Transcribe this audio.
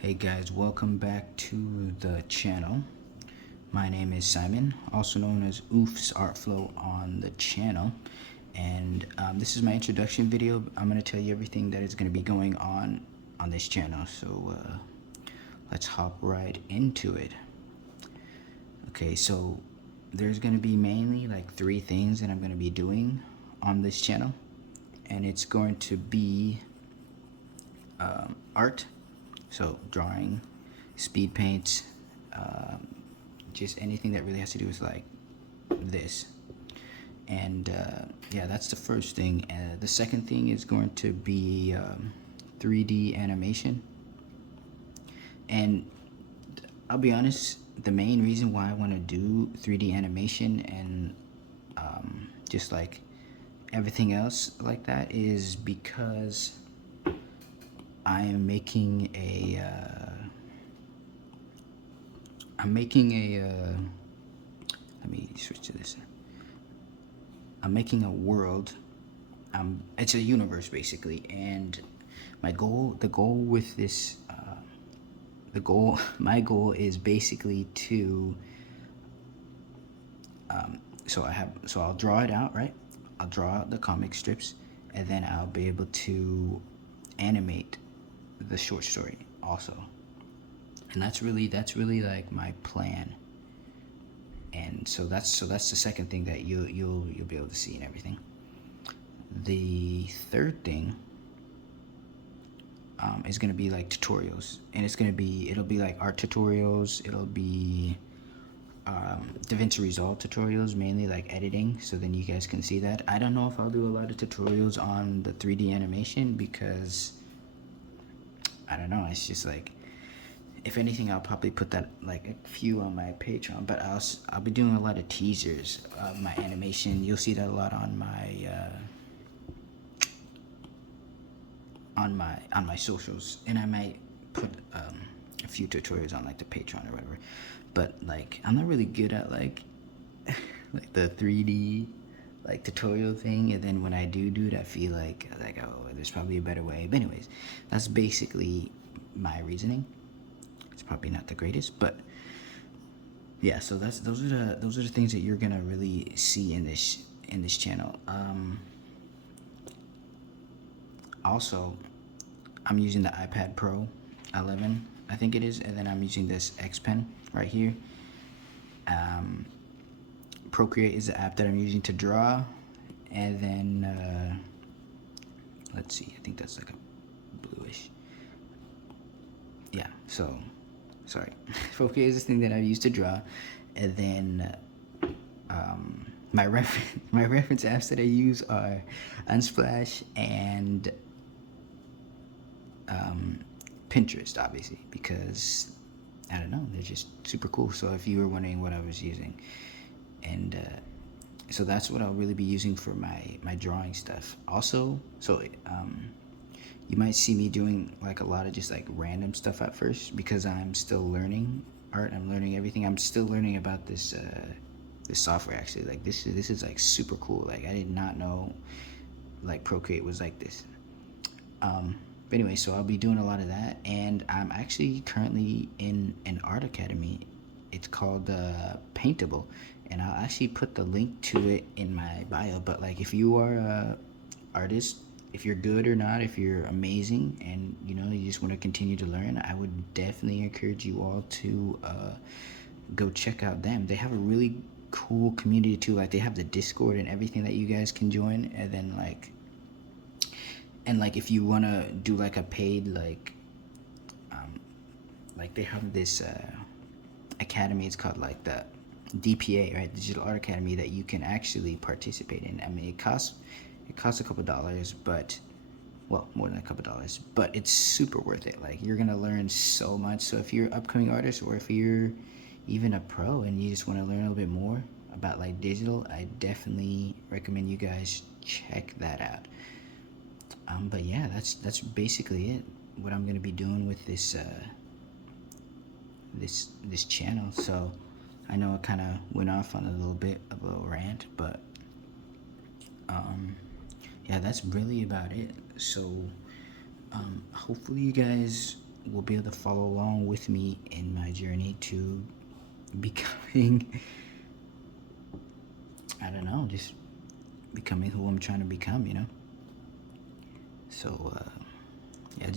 Hey guys, welcome back to the channel. My name is Simon, also known as Oof's Art Flow on the channel. And this is my introduction video. I'm going to tell you everything that is going to be going on this channel. So let's hop right into it. Okay, so there's going to be mainly like three things that I'm going to be doing on this channel. And it's going to be art, so drawing, speed paints, just anything that really has to do with like this. And yeah, that's the first thing. The second thing is going to be 3D animation. And I'll be honest, the main reason why I want to do 3D animation and just like everything else like that is because I am making a let me switch to this. I'm making a world. It's a universe basically, and my goal with this, my goal is basically to, so I'll draw it out, right? I'll draw out the comic strips, and then I'll be able to animate the short story also. And that's really like my plan. And so that's the second thing that you'll be able to see and everything. The third thing is gonna be like tutorials, and it'll be like art tutorials. It'll be DaVinci Resolve tutorials, mainly like editing, so then you guys can see that. I don't know if I'll do a lot of tutorials on the 3D animation because I don't know, it's just like, if anything, I'll probably put that like a few on my Patreon, but I'll be doing a lot of teasers of my animation. You'll see that a lot on my socials, and I might put a few tutorials on like the Patreon or whatever. But like, I'm not really good at like like the 3D like tutorial thing, and then when I do it, I feel like oh, there's probably a better way. But anyways, that's basically my reasoning. It's probably not the greatest, but yeah. So those are the things that you're gonna really see in this channel. Also, I'm using the iPad Pro 11, I think it is, and then I'm using this X Pen right here. Procreate is the app that I'm using to draw, and then let's see, I think that's like a bluish. Yeah, so sorry. Procreate is this thing that I use to draw, and then my reference apps that I use are Unsplash and Pinterest, obviously, because I don't know, they're just super cool. So if you were wondering what I was using, and so that's what I'll really be using for my drawing stuff. Also, so you might see me doing like a lot of just like random stuff at first because I'm still learning art. I'm learning everything. I'm still learning about this software actually. Like this is like super cool. Like I did not know like Procreate was like this. But anyway, so I'll be doing a lot of that, and I'm actually currently in an art academy. It's called Paintable, and I'll actually put the link to it in my bio. But like, if you are a artist, if you're good or not, if you're amazing, and you know you just want to continue to learn, I would definitely encourage you all to go check out them. They have a really cool community too. Like they have the Discord and everything that you guys can join, and then like. And like if you want to do like a paid like they have this academy, it's called like the DPA, right, Digital Art Academy, that you can actually participate in. I mean, it costs a couple dollars, but well, more than a couple dollars, but it's super worth it. Like you're gonna learn so much. So if you're an upcoming artist, or if you're even a pro and you just want to learn a little bit more about like digital, I definitely recommend you guys check that out. But yeah, that's basically it. What I'm gonna be doing with this this channel. So I know it kind of went off on a little bit of a rant, but yeah, that's really about it. So hopefully you guys will be able to follow along with me in my journey to becoming, I don't know, just becoming who I'm trying to become, you know? So, yeah,